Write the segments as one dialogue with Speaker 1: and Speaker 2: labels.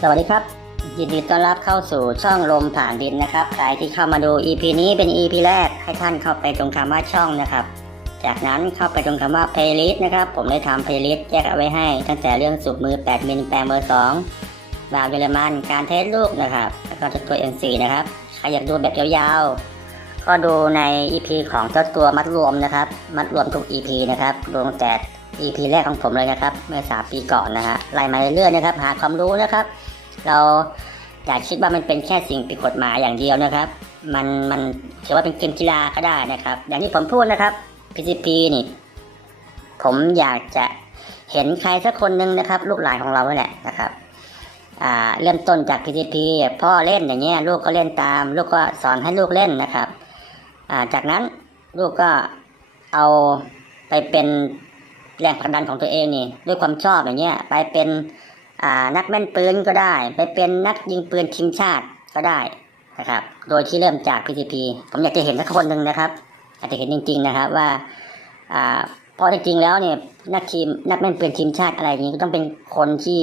Speaker 1: สวัสดีครับ ยินดีต้อนรับเข้าสู่ช่องลมผ่านดินนะครับ ใครที่เข้ามาดู EP นี้เป็น EP แรกให้ท่านเข้าไปตรงคำว่าช่องนะครับ จากนั้นเข้าไปตรงคำว่า playlist นะครับ ผมได้ทำ playlist แยกเอาไว้ให้ ตั้งแต่เรื่องสูบมือ 8มิลแปลงเบอร์2บาวเยอรมันการเทสลูกนะครับ แล้วก็เจ้าตัว N4 นะครับ ใครอยากดูแบบยาวๆ ก็ดูใน EP ของเจ้าตัวมัดรวมนะครับ มัดรวมทุก EP นะครับรวมแต่ EP แรกของผมเลยนะครับ เมื่อสามปีก่อนนะฮะไล่มาเรื่อยๆนะครับ หาความรู้นะครับ เราอย่าคิดว่ามันเป็นแค่สิ่งผิดกฎหมายอย่างเดียวนะครับ มันมันถือว่าเป็นเกมกีฬาก็ได้นะครับ อย่างที่ผมพูดนะครับ PCP นี่ ผมอยากจะเห็นใครสักคนหนึ่งนะครับ ลูกหลานของเราแหละนะครับอ่าเริ่มต้นจาก PCP พ่อเล่นอย่างเงี้ยลูกก็เล่นตาม ลูกก็สอนให้ลูกเล่นนะครับอ่าจากนั้นลูกก็เอาไปเป็น แรงผลักดันของตัวเองนี่ ด้วยความชอบอย่างเงี้ยไปเป็นอ่านักแม่นปืนก็ได้ ไปเป็นนักยิงปืนทีมชาติก็ได้นะครับ โดยที่เริ่มจาก PCP ผมอยากจะเห็นสักคนหนึ่งนะครับอยากจะเห็นจริง ๆนะครับว่าอ่าเพราะจริงๆแล้วเนี่ยนักทีมนักแม่นปืนทีมชาติอะไรอย่างนี้ก็ต้องเป็นคนที่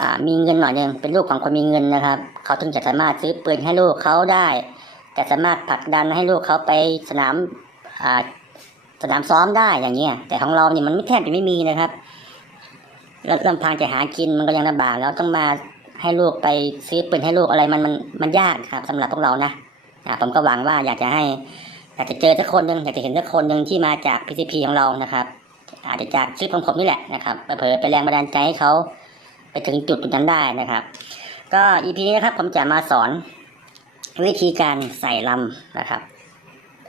Speaker 1: อ่ามีเงินหน่อยหนึงเป็นลูกของคนมีเงินนะครับ เขาถึงจะสามารถซื้อปืนให้ลูกเขาได้จะสามารถผลักดันให้ลูกเขาไปสนามอ่า สนามซ้อมได้อย่างเงี้ย แต่ของเราเนี่ยมันไม่แทบจะไม่มีนะครับลำพังจะหากินมันก็ยังลำบากแล้วต้องมาให้ลูกไปซื้อปืนให้ลูกอะไรมันมันมันยากครับสำหรับพวกเรานะผมก็หวังว่าอยากจะให้อยากจะเจอสักคนหนึ่งอยากจะเห็นสักคนหนึ่งที่มาจาก PCP ของเรานะครับ อาจจะจากคลิปของผมนี่แหละนะครับเผลอๆเป็นแรงบันดาลใจให้เขาไปถึงจุดจุดนั้นได้นะครับ ก็ EP นี้นะครับผมจะมาสอนวิธีการใส่ลำนะครับ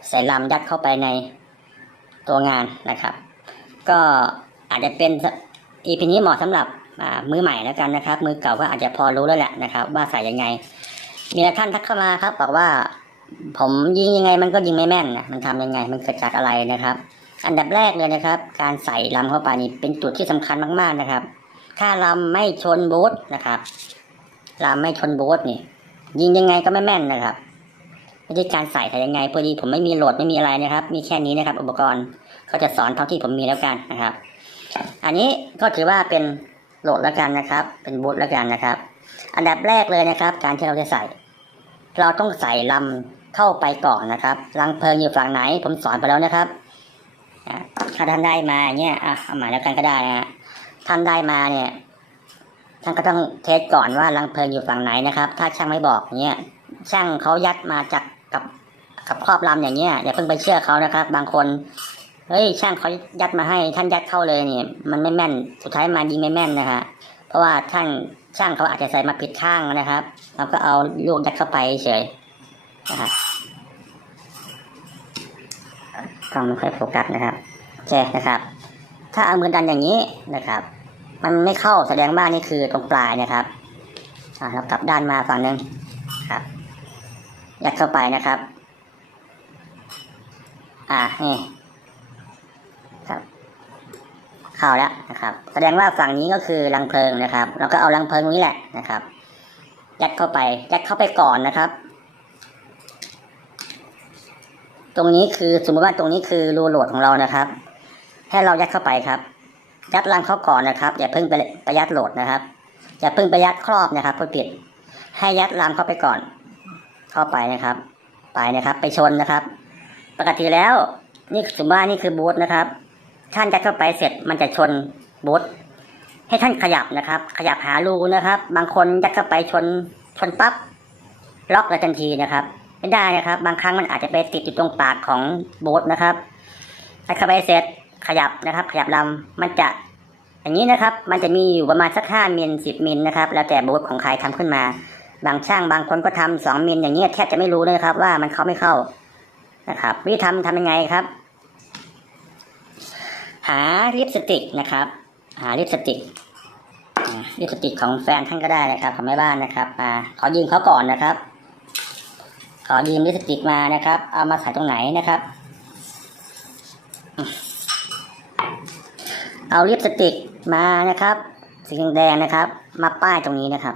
Speaker 1: ใส่ลำยัดเข้าไปใน ตัวงานนะครับ ก็อาจจะเป็น EP นี้เหมาะสำหรับมือใหม่แล้วกันนะครับ มือเก่าก็อาจจะพอรู้แล้วแหละนะครับ ว่าใส่ยังไง มีหลายท่านทักเข้ามาครับ บอกว่าผมยิงยังไงมันก็ยิงไม่แม่นนะมันทำยังไงมันเกิดจากอะไรนะครับ อันดับแรกเลยนะครับ การใส่ลำเข้าไปนี่เป็นจุดที่สำคัญมากๆนะครับ ถ้าลำไม่ชนบูทนะครับลำไม่ชนบูทนี่ ยิงยังไงก็ไม่แม่นนะครับ วิธีการใส่ใส่ยังไงพอดีผมไม่มีโหลดไม่มีอะไรนะครับ มีแค่นี้นะครับ อุปกรณ์ก็จะสอนเท่าที่ผมมีแล้วกันนะครับ อันนี้ก็ถือว่าเป็นโหลดแล้วกันนะครับ เป็นบูทแล้วกันนะครับ อันดับแรกเลยนะครับ การที่เราจะใส่ เราต้องใส่ลำเข้าไปก่อนนะครับรังเพลิงอยู่ฝั่งไหน ผมสอนไปแล้วนะครับอะถ้าท่านได้มาเนี่ยอะเอาหมายแล้วกันก็ได้นะฮะท่านได้มาเนี่ยท่านก็ต้องเทสก่อนว่ารังเพลิงอยู่ฝั่งไหนนะครับ ถ้าช่างไม่บอกเนี่ยช่างเขายัดมาจาก กับกับครอบลำอย่างเงี้ยอย่าเพิ่งไปเชื่อเขานะครับ บางคนเฮ้ยช่างเขายัดมาให้ท่านยัดเข้าเลยนี่มันไม่แม่น สุดท้ายมายิงไม่แม่นนะคะเพราะว่าท่านช่างเขาอาจจะใส่มาผิดข้างนะครับเราก็เอาลูกยัดเข้าไปเฉยนะครับกล้องไม่ค่อยโฟกัสนะครับโอเคนะครับ ถ้าเอามือดันอย่างนี้นะครับ มันไม่เข้าแสดงว่านี่คือตรงปลายนะครับอ่าเรากลับด้านมาฝั่งหนึ่ง ยัดเข้าไปนะครับ อ่านี่เข้าแล้วนะครับ แสดงว่าฝั่งนี้ก็คือรังเพลิงนะครับ เราก็เอารังเพลิงนี้แหละนะครับ ยัดเข้าไป ยัดเข้าไปก่อนนะครับ ตรงนี้คือสมมติว่าตรงนี้คือรูโหลดของเรานะครับ ให้เรายัดเข้าไปครับ ยัดรังเข้าก่อนนะครับ อย่าเพิ่งไปไปยัดโหลดนะครับ อย่าเพิ่งไปยัดครอบนะครับพูดผิด ให้ยัดรังเข้าไปก่อน เข้าไปนะครับ ไปนะครับ ไปชนนะครับ ปกติแล้วนี่สมมติว่านี่คือบูธนะครับ ท่านยัดเข้าไปเสร็จมันจะชนบูทให้ท่านขยับนะครับ ขยับหารูนะครับ บางคนยัดเข้าไปชนชนปั๊บล็อกเลยทันทีนะครับ ไม่ได้นะครับ บางครั้งมันอาจจะไปติดอยู่ตรงปากของบูทนะครับยัดเข้าไปเสร็จขยับนะครับ ขยับลำมันจะอย่างนี้นะครับ มันจะมีอยู่ประมาณสักห้ามิลสิบมิลนะครับ แล้วแต่บูทของใครทำขึ้นมา บางช่างบางคนก็ทำสองมิลอย่างเงี้ยแทบจะไม่รู้เลยครับ ว่ามันเข้าไม่เข้านะครับ วิธีทำทำยังไงครับ หาลิปสติกนะครับ หาลิปสติกลิปสติกของแฟนท่านก็ได้นะครับของแม่บ้านนะครับมาขอยืมเขาก่อนนะครับ ขอยืมลิปสติกมานะครับ เอามาใส่ตรงไหนนะครับ เอาลิปสติกมานะครับสีแดงนะครับ มาป้ายตรงนี้นะครับ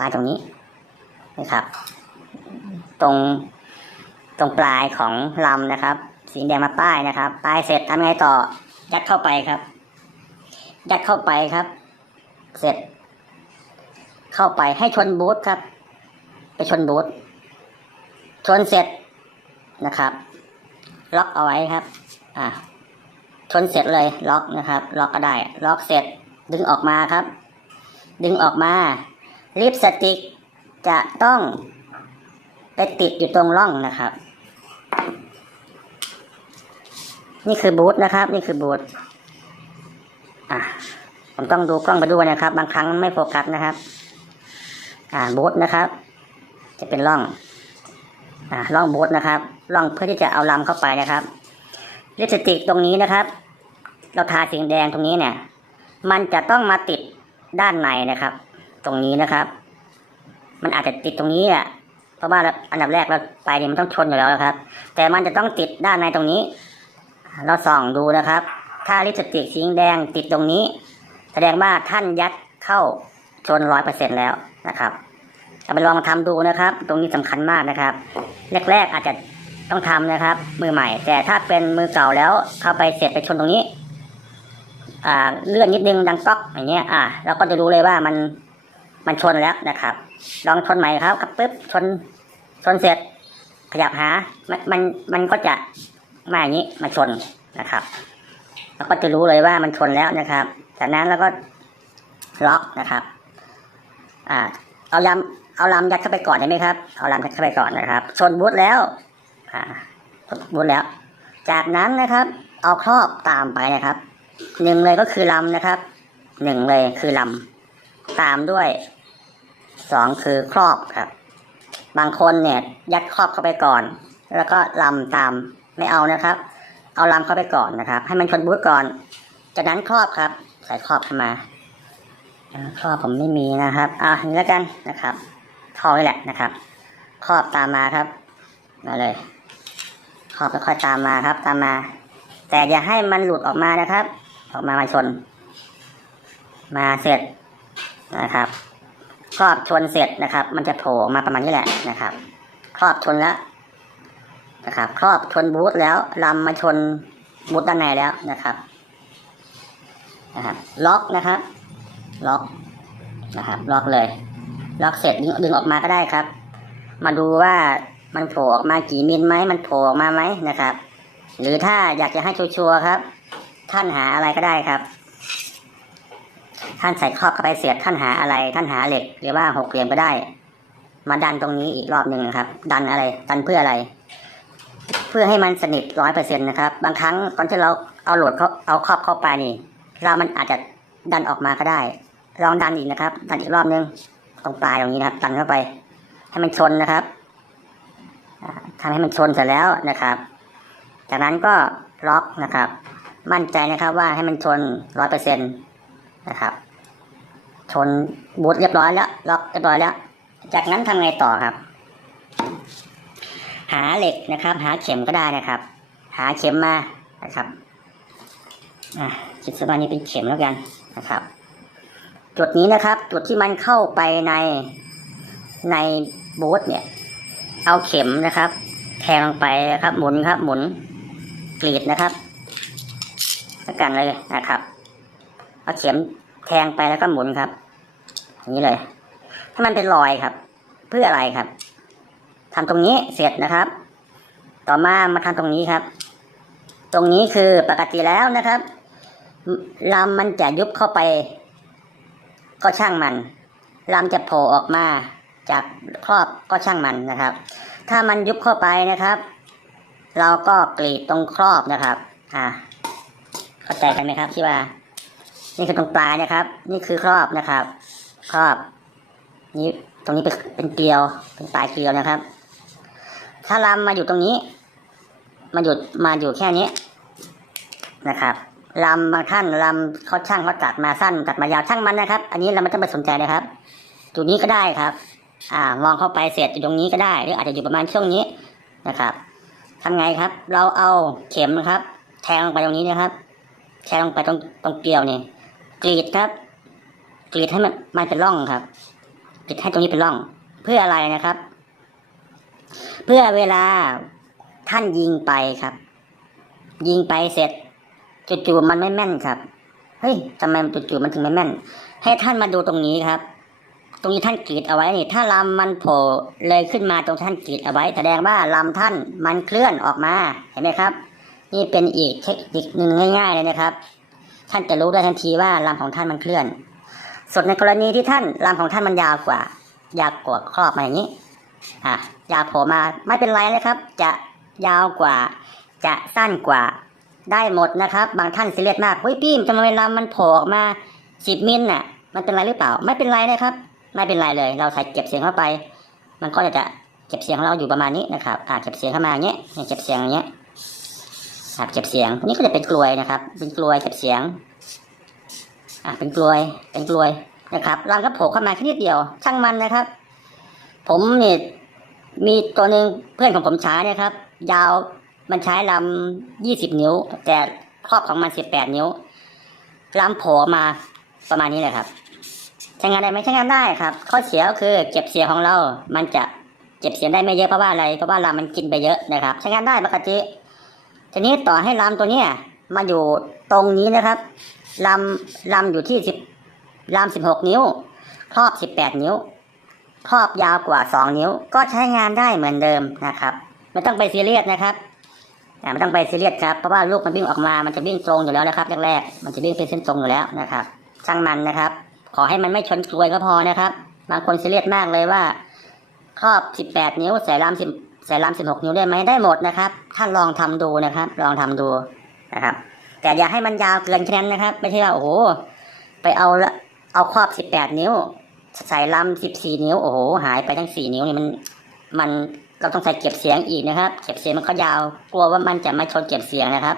Speaker 1: ป้ายตรงนี้นะครับ ตรงตรงปลายของลำนะครับ สีแดงมาป้ายนะครับป้ายเสร็จทำไงต่อยัดเข้าไปครับ ยัดเข้าไปครับ เสร็จ เข้าไปให้ชนบูธครับ ไปชนบูธชนเสร็จนะครับ ล็อกเอาไว้ครับ อ่าชนเสร็จเลยล็อกนะครับ ล็อกก็ได้ ล็อกเสร็จดึงออกมาครับ ดึงออกมา ลิปสติกจะต้องไปติดอยู่ตรงร่องนะครับ นี่คือบูธนะครับ นี่คือบูธอะผมต้องดูกล้องไปด้วยนะครับ บางครั้งไม่โฟกัสนะครับ อ่าบูธนะครับ จะเป็นร่อง อ่าร่องบูธนะครับร่องเพื่อที่จะเอาลำเข้าไปนะครับลิปสติกตรงนี้นะครับ เราทาสีแดงตรงนี้เนี่ย มันจะต้องมาติดด้านในนะครับ ตรงนี้นะครับ มันอาจจะติดตรงนี้อะเพราะว่าอันดับแรกเราไปเนี่ยมันต้องชนอยู่แล้วนะครับ แต่มันจะต้องติดด้านในตรงนี้ เราส่องดูนะครับ ถ้าลิปสติกสีแดงติดตรงนี้ แสดงว่าท่านยัดเข้าชนร้อยเปอร์เซ็นแล้วนะครับเอาไปลองมาทำดูนะครับ ตรงนี้สำคัญมากนะครับ แรกๆอาจจะต้องทำนะครับ มือใหม่ แต่ถ้าเป็นมือเก่าแล้วเข้าไปเสร็จไปชนตรงนี้ อ่าเลื่อนนิดนึงดังก๊อกอย่างเงี้ยอ่าเราก็จะรู้เลยว่ามัน มันชนแล้วนะครับ ลองชนใหม่ครับครับปุ๊บชนชนเสร็จ ขยับหา มันมันมันก็จะมาอย่างนี้มาชนนะครับเราก็จะรู้เลยว่ามันชนแล้วนะครับ จากนั้นเราก็ล็อกนะครับอ่าเอาลำเอาลำยัดเข้าไปก่อนได้ไหมครับ เอาลำยัดเข้าไปก่อนนะครับ ชนบูทแล้วอ่าบูทแล้ว จากนั้นนะครับ เอาครอบตามไปนะครับหนึ่งเลยก็คือลำนะครับหนึ่งเลยคือลำ ตามด้วยสองคือครอบครับ บางคนเนี่ยยัดครอบเข้าไปก่อน แล้วก็ลำตามไม่เอานะครับ เอาลำเข้าไปก่อนนะครับ ให้มันชนบูทก่อน จากนั้นครอบครับ ใส่ครอบเข้ามาครอบผมไม่มีนะครับอ่านี่แล้วกันนะครับท่อนี่แหละนะครับ ครอบตามมาครับมาเลยครอบค่อยตามมาครับ ตามมา แต่อย่าให้มันหลุดออกมานะครับ ออกมามาชน มาเสร็จ นะครับ ครอบชนเสร็จนะครับ มันจะโผล่มาประมาณนี้แหละนะครับ ครอบชนแล้วนะครับ ครอบชนบูทแล้วลำมาชนบูทด้านในแล้วนะครับนะครับ ล็อกนะครับ ล็อกนะครับ ล็อกเลย ล็อกเสร็จดึงออกมาก็ได้ครับ มาดูว่ามันโผล่ออกมากี่มิลไหมมันโผล่ออกมาไหมนะครับ หรือถ้าอยากจะให้ชัวร์ครับ ท่านหาอะไรก็ได้ครับ ท่านใส่ครอบเข้าไปเสียบท่านหาอะไร ท่านหาเหล็ก หรือว่าหกเหลี่ยมก็ได้ มาดันตรงนี้อีกรอบหนึ่งนะครับ ดันอะไร ดันเพื่ออะไร เพื่อให้มันสนิทร้อยเปอร์เซ็นต์นะครับ บางครั้งตอนที่เราเอาโหลดเขาเอาครอบเข้าไปนี่ เรามันอาจจะดันออกมาก็ได้ ลองดันอีกนะครับ ดันอีกรอบนึงตรงปลายตรงนี้นะครับ ดันเข้าไป ให้มันชนนะครับอ่าทำให้มันชนเสร็จแล้วนะครับ จากนั้นก็ล็อกนะครับ มั่นใจนะครับว่าให้มันชนร้อยเปอร์เซ็นต์นะครับ ชนบูทเรียบร้อยแล้วล็อกเรียบร้อยแล้ว จากนั้นทำไงต่อครับ หาเหล็กนะครับ หาเข็มก็ได้นะครับ หาเข็มมานะครับอะคิดสมานี้เป็นเข็มแล้วกันนะครับ จุดนี้นะครับ จุดที่มันเข้าไปในในบูทเนี่ย เอาเข็มนะครับ แทงลงไปนะครับ หมุนครับ หมุนกรีดนะครับแล้วกันเลยนะครับ เอาเข็ม แทงไปแล้วก็หมุนครับอย่างนี้เลย ถ้ามันเป็นรอยครับ เพื่ออะไรครับทำตรงนี้เสร็จนะครับ ต่อมามาทำตรงนี้ครับ ตรงนี้คือปกติแล้วนะครับลำมันจะยุบเข้าไป ก็ช่างมันลำจะโผล่ออกมาจากครอบก็ช่างมันนะครับ ถ้ามันยุบเข้าไปนะครับ เราก็กรีดตรงครอบนะครับ อ่าเข้าใจกันไหมครับที่ว่า นี่คือตรงปลายนะครับ นี่คือครอบนะครับ ครอบ นี่ตรงนี้เป็นเป็นเกลียว เป็นปลายเกลียวนะครับ ถ้าลำมาอยู่ตรงนี้ มาหยุดมาอยู่แค่นี้นะครับลำบางท่านลำเขาช่างเขาตัดมาสั้นตัดมายาวช่างมันนะครับ อันนี้เราไม่ต้องไปสนใจนะครับ จุดนี้ก็ได้ครับ อ่ามองเข้าไปเสร็จอยู่ตรงนี้ก็ได้หรืออาจจะอยู่ประมาณช่วงนี้นะครับทำไงครับ เราเอาเข็มนะครับ แทงลงไปตรงนี้นะครับ แทงลงไปตรงตรงเกลียวนี่ กรีดครับ กรีดให้มันมันเป็นร่องครับกรีดให้ตรงนี้เป็นร่อง เพื่ออะไรนะครับ เพื่อเวลาท่านยิงไปครับ ยิงไปเสร็จจู่ๆมันไม่แม่นครับเฮ้ยทำไมจู่ๆมันถึงไม่แม่น ให้ท่านมาดูตรงนี้ครับ ตรงนี้ท่านกรีดเอาไว้นี่ ถ้าลำมันโผล่เลยขึ้นมาตรงท่านกรีดเอาไว้ แสดงว่าลำท่านมันเคลื่อนออกมาเห็นไหมครับ นี่เป็นอีกเทคนิคหนึ่งง่าย ๆ เลยนะครับ ท่านจะรู้ได้ทันทีว่าลำของท่านมันเคลื่อนส่วนในกรณีที่ท่านลำของท่านมันยาวกว่า ยาวกว่าครอบมาอย่างนี้อะยาวโผล่มาไม่เป็นไรนะครับ จะยาวกว่า จะสั้นกว่าได้หมดนะครับ บางท่านซีเรียสมากเฮ้ยพี่ทำไมลำมันโผล่ออกมาสิบมิลน่ะ มันเป็นไรหรือเปล่า ไม่เป็นไรนะครับ ไม่เป็นไรเลย เราใส่เก็บเสียงเข้าไป มันก็จะเก็บเสียงของเราอยู่ประมาณนี้นะครับอ่าเก็บเสียงเข้ามาอย่างเงี้ยเก็บเสียงอย่างเงี้ย ครับเก็บเสียงอันนี้ก็จะเป็นกลวยนะครับ เป็นกลวยเก็บเสียง อ่าเป็นกลวย เป็นกลวยนะครับลำก็โผล่เข้ามาแค่นิดเดียว ช่างมันนะครับ ผมเนี่ยมีตัวหนึ่งเพื่อนของผมใช้นะครับ ยาวมันใช้ลำยี่สิบนิ้ว แต่ครอบของมันสิบแปดนิ้วลำโผล่มาประมาณนี้เลยครับใช้งานได้ไหมใช้งานได้ครับ ข้อเสียก็คือเก็บเสียงของเรา มันจะเก็บเสียงได้ไม่เยอะเพราะว่าอะไรเพราะว่าลำมันกินไปเยอะนะครับ ใช้งานได้ปกติ ทีนี้ต่อให้ลำตัวเนี้ยมาอยู่ตรงนี้นะครับลำลำอยู่ที่สิบลำสิบหกนิ้ว ครอบสิบแปดนิ้ว ครอบยาวกว่าสองนิ้ว ก็ใช้งานได้เหมือนเดิมนะครับ ไม่ต้องไปซีเรียสนะครับอ่ไม่ต้องไปซีเรียสครับเพราะว่าลูกมันวิ่งออกมา มันจะวิ่งตรงอยู่แล้วนะครับแรกๆมันจะวิ่งเป็นเส้นตรงอยู่แล้วนะครับช่างมันนะครับ ขอให้มันไม่ชนกลวยก็พอนะครับ บางคนซีเรียสมากเลยว่า ครอบ 18 นิ้วใส่ลำ สิบใส่ลำ16 นิ้วได้ไหมได้หมดนะครับท่านลองทำดูนะครับ ลองทำดูนะครับ แต่อย่าให้มันยาวเกินแค่นั้นนะครับ ไม่ใช่ว่าโอ้โหไปเอาละเอาครอบ 18 นิ้วใส่ลำ14 นิ้วโอ้โหหายไปทั้ง 4 นิ้วนี่มันมันเราต้องใส่เก็บเสียงอีกนะครับ เก็บเสียงมันก็ยาวกลัวว่ามันจะไม่ชนเก็บเสียงนะครับ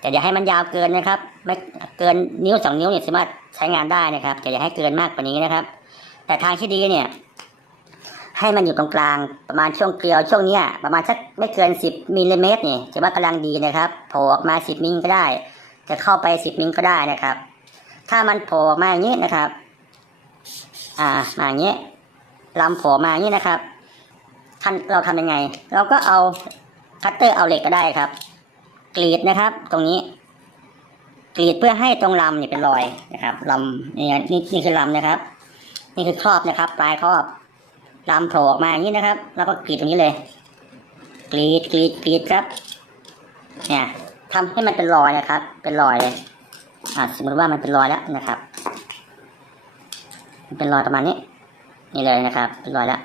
Speaker 1: แต่อย่าให้มันยาวเกินนะครับ ไม่เกินนิ้วสองนิ้วเนี่ยสามารถใช้งานได้นะครับแต่อย่าให้เกินมากกว่านี้นะครับ แต่ทางที่ดีเนี่ย ให้มันอยู่ตรงกลาง ประมาณช่วงเกลียวช่วงเนี้ยประมาณสักไม่เกินสิบมิลลิเมตรนี่ถือว่ากำลังดีนะครับโผล่ออกมาสิบมิลก็ได้ จะเข้าไปสิบมิลก็ได้นะครับ ถ้ามันโผล่ออกมาอย่างนี้นะครับ อ่ามาอย่างนี้ลำโผล่มาอย่างนี้นะครับท่านเราทำยังไง เราก็เอาคัตเตอร์เอาเหล็กก็ได้ครับ กรีดนะครับ ตรงนี้กรีดเพื่อให้ตรงลำเนี่ยเป็นรอยนะครับลำนี่นี่คือลำนะครับ นี่คือครอบนะครับ ปลายครอบ ลำโผล่ออกมาอย่างนี้นะครับ แล้วก็กรีดตรงนี้เลย กรีดกรีดกรีดครับ เนี่ยทำให้มันเป็นรอยนะครับ เป็นรอยเลยอ่าสมมติว่ามันเป็นรอยแล้วนะครับมันเป็นรอยประมาณนี้ นี่เลยนะครับ เป็นรอยแล้ว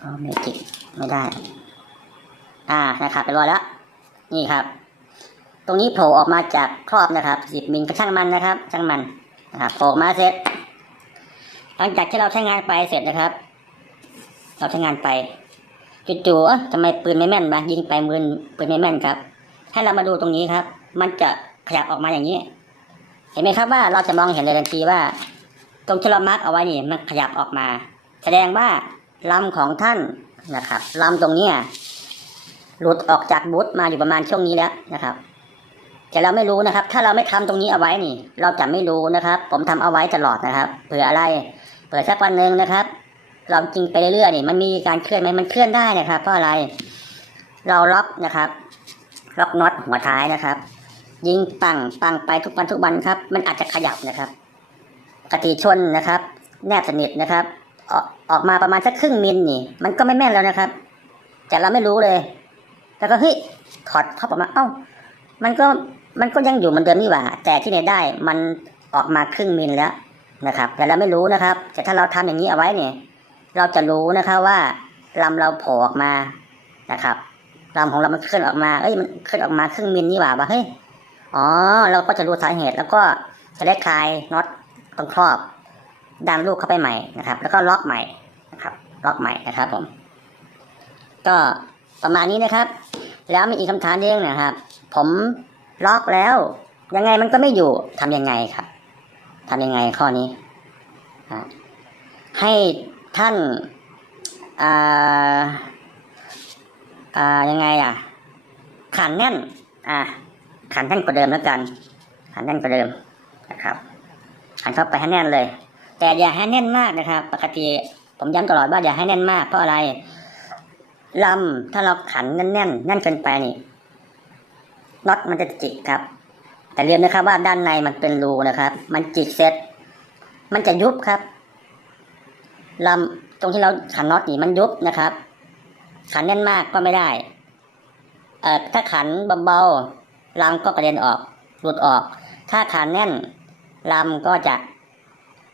Speaker 1: อ๋อไม่กรีดไม่ได้ อ่านะครับเป็นรอยแล้ว นี่ครับ ตรงนี้โผล่ออกมาจากครอบนะครับสิบมิลก็ช่างมันนะครับ ช่างมันนะครับโผล่มาเสร็จ หลังจากที่เราใช้งานไปเสร็จนะครับ เราใช้งานไปจู่ๆเอ๊ะทำไมปืนไม่แม่นมายิงไปมือปืนไม่แม่นครับ ให้เรามาดูตรงนี้ครับ มันจะขยับออกมาอย่างนี้ เห็นไหมครับว่าเราจะมองเห็นเลยทันทีว่า ตรงที่เรามาร์กเอาไว้นี่มันขยับออกมา แสดงว่าลำของท่านนะครับลำตรงเนี้หลุดออกจากบูธมาอยู่ประมาณช่วงนี้แล้วนะครับ แต่เราไม่รู้นะครับ ถ้าเราไม่ทำตรงนี้เอาไว้นี่ เราจะไม่รู้นะครับ ผมทำเอาไว้ตลอดนะครับเผื่ออะไรเผื่อสักวันหนึ่งนะครับ เราจริงไปเรื่อยๆนี่มันมีการเคลื่อนไหมมันเคลื่อนได้นะครับ เพราะอะไร เราล็อกนะครับ ล็อกน็อตหัวท้ายนะครับ ยิงปังปังไปทุกวันทุกวันครับ มันอาจจะขยับนะครับ กติชนนะครับ แนบสนิทนะครับออกออกมาประมาณสักครึ่งมิลนี่ มันก็ไม่แม่นแล้วนะครับ แต่เราไม่รู้เลย แล้วก็เฮ้ยถอดเข้าออกมา เอ้า มันก็มันก็ยังอยู่เหมือนเดิมนี่หว่า แต่ที่ไหนได้มันออกมาครึ่งมิลแล้วนะครับ แต่เราไม่รู้นะครับ แต่ถ้าเราทำอย่างนี้เอาไว้เนี่ย เราจะรู้นะครับว่าลำเราโผล่ออกมานะครับลำของเรามันเคลื่อนออกมาเอ้ยมันเคลื่อนออกมาครึ่งมิลนี่หว่าว่เฮ้ยอ๋อเราก็จะรู้สาเหตุ แล้วก็จะได้คลายน็อตตรงครอบดันลูกเข้าไปใหม่นะครับ แล้วก็ล็อกใหม่นะครับล็อกใหม่นะครับผม ก็ประมาณนี้นะครับ แล้วมีอีกคำถามเรื่องนะครับ ผมล็อกแล้ว ยังไงมันก็ไม่อยู่ทำยังไงครับทำยังไงข้อนี้ให้ ท่านอ่าอ่ายังไงอะขันแน่นอะขันแน่นกว่าเดิมแล้วกัน ขันแน่นกว่าเดิมนะครับขันเข้าไปให้แน่นเลย แต่อย่าให้แน่นมากนะครับ ปกติผมย้ำตลอดว่าอย่าให้แน่นมากเพราะอะไรลำถ้าเราขันแน่นๆแน่นเกินไปนี่น็อตมันจะจิกครับ แต่เรียนนะครับว่าด้านในมันเป็นรูนะครับ มันจิกเสร็จ มันจะยุบครับ ลำตรงที่เราขันน็อตนี่มันยุบนะครับ ขันแน่นมากก็ไม่ได้ เอ่อถ้าขันเบาๆลำก็กระเด็นออก หลุดออก ถ้าขันแน่นลำก็จะ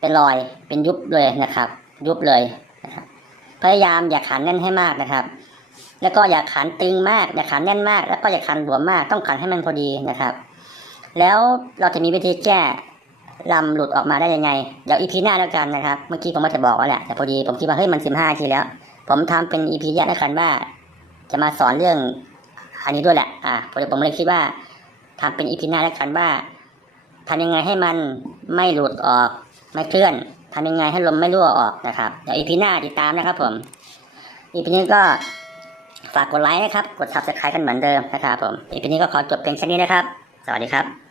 Speaker 1: เป็นรอยเป็นยุบเลยนะครับ ยุบเลยนะครับพยายามอย่าขันแน่นให้มากนะครับ แล้วก็อย่าขันตึงมากอย่าขันแน่นมาก แล้วก็อย่าขันหลวมมาก ต้องขันให้มันพอดีนะครับ แล้วเราจะมีวิธีแก้ ลำหลุดออกมาได้ยังไง เดี๋ยวอีพีหน้าแล้วกันนะครับ เมื่อกี้ผมว่าจะบอกแล้วแหละแต่พอดีผมคิดว่าเฮ้ยมันสิบห้าทีแล้ว ผมทำเป็นอีพีแยกแล้วกันว่า จะมาสอนเรื่องอันนี้ด้วยแหละ อ่าพอดีผมเลยคิดว่าทำเป็นอีพีหน้าแล้วกันว่าทำยังไงให้มันไม่หลุดออกไม่เคลื่อนทำยังไงให้ลมไม่รั่วออกนะครับเดี๋ยวอีพีหน้าติดตามนะครับ ผมอีพีนี้ก็ฝากกดไลค์นะครับ กด subscribe กันเหมือนเดิมนะครับผมอีพีนี้ก็ขอจบเพียงแค่นี้นะครับ สวัสดีครับ